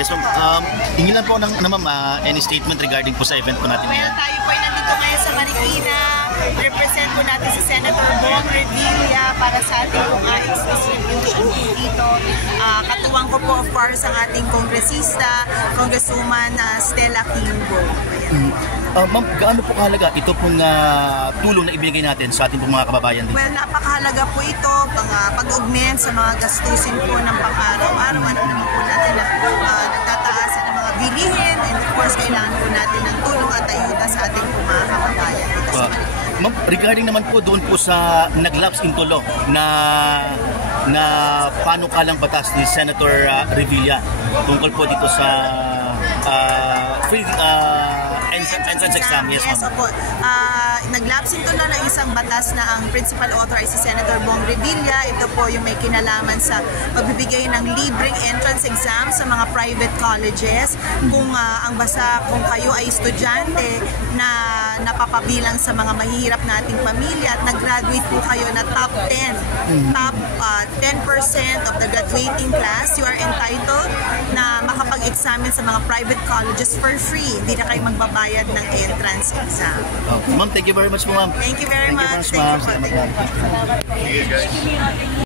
Yes, ma'am. Tingin lang po ng ma'am, any statement regarding po sa event po natin Well, ngayon? tayo po ay nandito ngayon sa Marikina. Represent po natin si Senator Bong Revilla para sa ating distribution dito. Katuwang ko po of course ang ating kongresista, Congresswoman Stella Kimbo. Ma'am, gaano po kahalaga ito pong tulong na ibigay natin sa ating pong mga kababayan dito? Well, napakahalaga po ito, pag-augment sa mga gastusin po ng pang-araw-araw. Ano naman po natin na nagtataasan ng mga bilihin, and of course, kailangan po natin ng tulong at ayuda sa ating mga kababayan dito sa Marikina. Ma'am, regarding naman po doon po sa nag-lapse into law na panukalang batas ni Senator Revilla tungkol po dito sa free entrance exam. Yes, ma'am. Opo. Nag-lapse into law ng isang batas na ang principal author ay si Senator Bong Revilla. Ito po yung may kinalaman sa pagbibigay ng libreng entrance exam sa mga private colleges. Kung kung kayo ay estudyante na napapabilang sa mga mahihirap nating pamilya at nag-graduate po kayo na top 10, top 10% of the graduating class, you are entitled na makapag-examine sa mga private colleges for free. Hindi na kayo magbabayad ng entrance exam. Ma'am, thank you very much po, ma'am. Thank you very much. Thank you, ma'am.